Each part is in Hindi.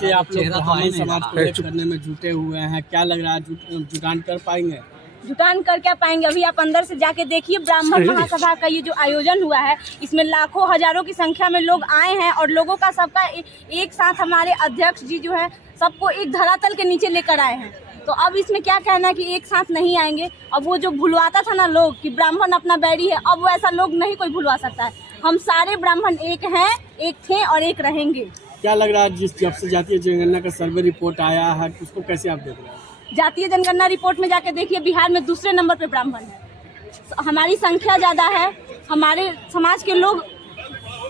से आप लोग ब्राह्मण समाज को एक करने में जुटे हुए हैं, क्या लग रहा है जुटान कर पाएंगे? जुटान कर क्या पाएंगे? अभी आप अंदर से जाके देखिए, ब्राह्मण महासभा का ये जो आयोजन हुआ है, इसमें लाखों हजारों की संख्या में लोग आए हैं और लोगों का सबका एक साथ हमारे अध्यक्ष जी जो है सबको एक धरातल के नीचे लेकर आए हैं। तो अब इसमें क्या कहना है कि एक साथ नहीं आएंगे। अब वो जो भुलवाता था ना लोग कि ब्राह्मण अपना बैरी है, अब वैसा लोग नहीं कोई भुलवा सकता है। हम सारे ब्राह्मण एक हैं, एक थे और एक रहेंगे। क्या लग रहा है जब से जातीय जनगणना का सर्वे रिपोर्ट आया है, उसको कैसे आप देख रहे हैं? जातीय जनगणना रिपोर्ट में जाके देखिए, बिहार में दूसरे नंबर पे ब्राह्मण है। हमारी संख्या ज़्यादा है, हमारे समाज के लोग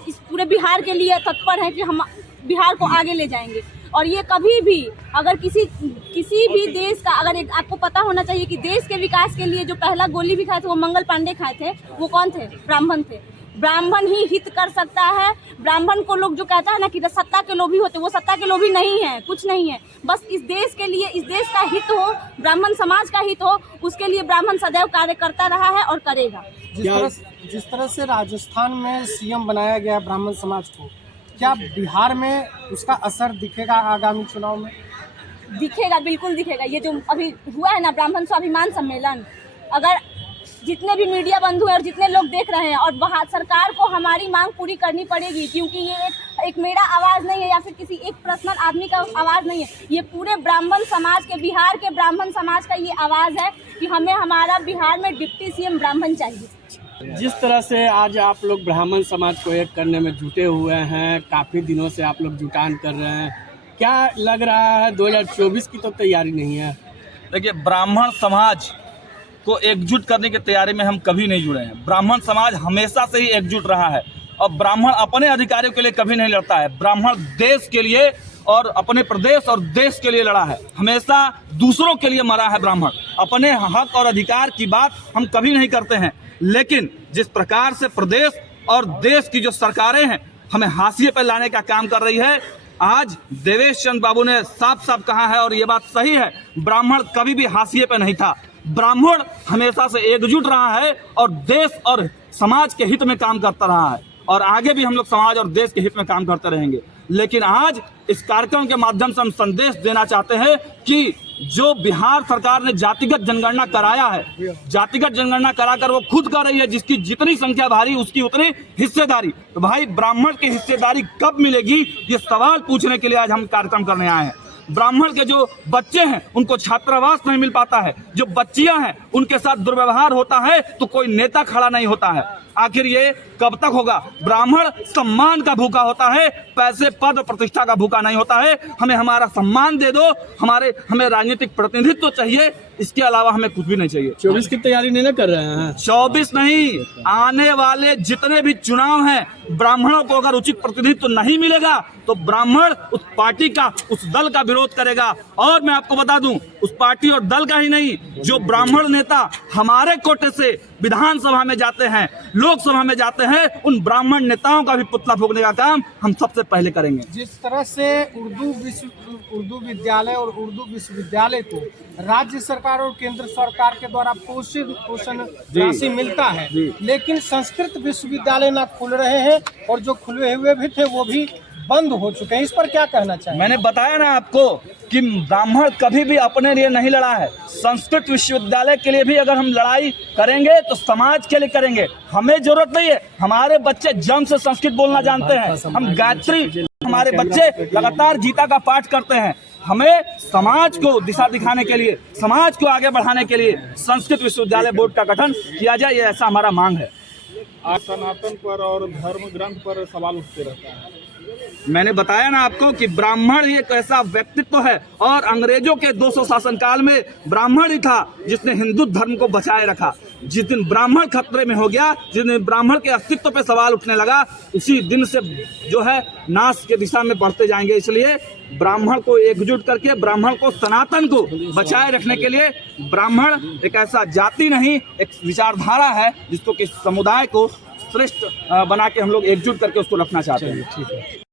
इस पूरे बिहार के लिए तत्पर हैं कि हम बिहार को आगे ले जाएंगे। और ये कभी भी अगर किसी भी देश का, अगर आपको पता होना चाहिए कि देश के विकास के लिए जो पहला गोली भी खाए थे वो मंगल पांडे खाए थे, वो कौन थे? ब्राह्मण थे। ब्राह्मण ही हित कर सकता है। ब्राह्मण को लोग जो कहता है ना कि सत्ता के लोभी होते, वो सत्ता के लोभी नहीं है, कुछ नहीं है। बस इस देश के लिए, इस देश का हित हो, ब्राह्मण समाज का हित हो, उसके लिए ब्राह्मण सदैव कार्य करता रहा है और करेगा। जिस तरह से राजस्थान में सीएम बनाया गया है ब्राह्मण समाज को, क्या बिहार में उसका असर दिखेगा आगामी चुनाव में? दिखेगा, बिल्कुल दिखेगा। ये जो अभी हुआ है ना ब्राह्मण स्वाभिमान सम्मेलन, अगर जितने भी मीडिया बंधु हैं और जितने लोग देख रहे हैं, और वहाँ सरकार को हमारी मांग पूरी करनी पड़ेगी, क्योंकि ये एक मेरा आवाज़ नहीं है या फिर किसी एक पर्सनल आदमी का आवाज़ नहीं है, ये पूरे ब्राह्मण समाज के, बिहार के ब्राह्मण समाज का ये आवाज़ है कि हमें हमारा बिहार में डिप्टी सीएम ब्राह्मण चाहिए। जिस तरह से आज आप लोग ब्राह्मण समाज को एक करने में जुटे हुए हैं, काफ़ी दिनों से आप लोग जुटान कर रहे हैं, क्या लग रहा है 2024 की तो तैयारी नहीं है? देखिए, ब्राह्मण समाज को एकजुट करने की तैयारी में हम कभी नहीं जुड़े हैं। ब्राह्मण समाज हमेशा से ही एकजुट रहा है और ब्राह्मण अपने अधिकारों के लिए कभी नहीं लड़ता है। ब्राह्मण देश के लिए और अपने प्रदेश और देश के लिए लड़ा है, हमेशा दूसरों के लिए मरा है। ब्राह्मण अपने हक और अधिकार की बात हम कभी नहीं करते हैं। लेकिन जिस प्रकार से प्रदेश और देश की जो सरकारें हैं हमें हाशिए पर लाने का काम कर रही है, आज देवेश चंद्र बाबू ने साफ साफ कहा है और ये बात सही है, ब्राह्मण कभी भी हाशिए पे नहीं था। ब्राह्मण हमेशा से एकजुट रहा है और देश और समाज के हित में काम करता रहा है और आगे भी हम लोग समाज और देश के हित में काम करते रहेंगे। लेकिन आज इस कार्यक्रम के माध्यम से हम संदेश देना चाहते हैं कि जो बिहार सरकार ने जातिगत जनगणना कराया है, जातिगत जनगणना कराकर वो खुद कर रही है, जिसकी जितनी संख्या भारी उसकी उतनी हिस्सेदारी। तो भाई, ब्राह्मण की हिस्सेदारी कब मिलेगी, ये सवाल पूछने के लिए आज हम कार्यक्रम करने आए हैं। ब्राह्मण के जो बच्चे हैं उनको छात्रावास नहीं मिल पाता है, जो बच्चियां हैं उनके साथ दुर्व्यवहार होता है तो कोई नेता खड़ा नहीं होता है। आखिर ये कब तक होगा? ब्राह्मण सम्मान का भूखा होता है, पैसे पद और प्रतिष्ठा का भूखा नहीं होता है। हमें हमारा सम्मान दे दो, हमें राजनीतिक प्रतिनिधित्व तो चाहिए, इसके अलावा हमें कुछ भी नहीं चाहिए। 24 की तैयारी नहीं ना कर रहे हैं? 24 नहीं, आने वाले जितने भी चुनाव हैं, ब्राह्मणों को अगर उचित प्रतिनिधित्व नहीं मिलेगा तो ब्राह्मण उस पार्टी का, उस दल का विरोध करेगा। और मैं आपको बता दूं, उस पार्टी और दल का ही नहीं, जो ब्राह्मण नेता हमारे कोटे से विधानसभा में जाते हैं, लोकसभा में जाते हैं, उन ब्राह्मण नेताओं का भी पुतला फूंकने का काम हम सबसे पहले करेंगे। जिस तरह से उर्दू विद्यालय और उर्दू विश्वविद्यालय को राज्य सरकार और केंद्र सरकार के द्वारा पोषण राशि मिलता है, लेकिन संस्कृत विश्वविद्यालय ना खुल रहे हैं और जो खुले हुए भी थे वो भी बंद हो चुके हैं। इस पर क्या कहना चाहिए? मैंने बताया ना आपको कि ब्राह्मण कभी भी अपने लिए नहीं लड़ा है। संस्कृत विश्वविद्यालय के लिए भी अगर हम लड़ाई करेंगे तो समाज के लिए करेंगे, हमें जरूरत नहीं है। हमारे बच्चे जन्म से संस्कृत बोलना जानते हैं, हम गायत्री, हमारे बच्चे लगातार गीता का पाठ करते हैं। हमें समाज को दिशा दिखाने के लिए, समाज को आगे बढ़ाने के लिए संस्कृत विश्वविद्यालय बोर्ड का गठन किया जाए, ये ऐसा हमारा मांग है। आज सनातन पर और धर्म ग्रंथ पर सवाल उठते रहता है। मैंने बताया ना आपको कि ब्राह्मण ही एक ऐसा व्यक्तित्व है और अंग्रेजों के 200 शासनकाल में ब्राह्मण ही था जिसने हिंदू धर्म को बचाए रखा। जिस दिन ब्राह्मण खतरे में हो गया, जिस दिन ब्राह्मण के अस्तित्व पे सवाल उठने लगा, उसी दिन से जो है नाश के दिशा में बढ़ते जाएंगे। इसलिए ब्राह्मण को एकजुट करके, ब्राह्मण को, सनातन को बचाए रखने के लिए, ब्राह्मण एक ऐसा जाति नहीं, एक विचारधारा है जिसको कि समुदाय को श्रेष्ठ बना के हम लोग एकजुट करके उसको रखना चाहते हैं। ठीक है।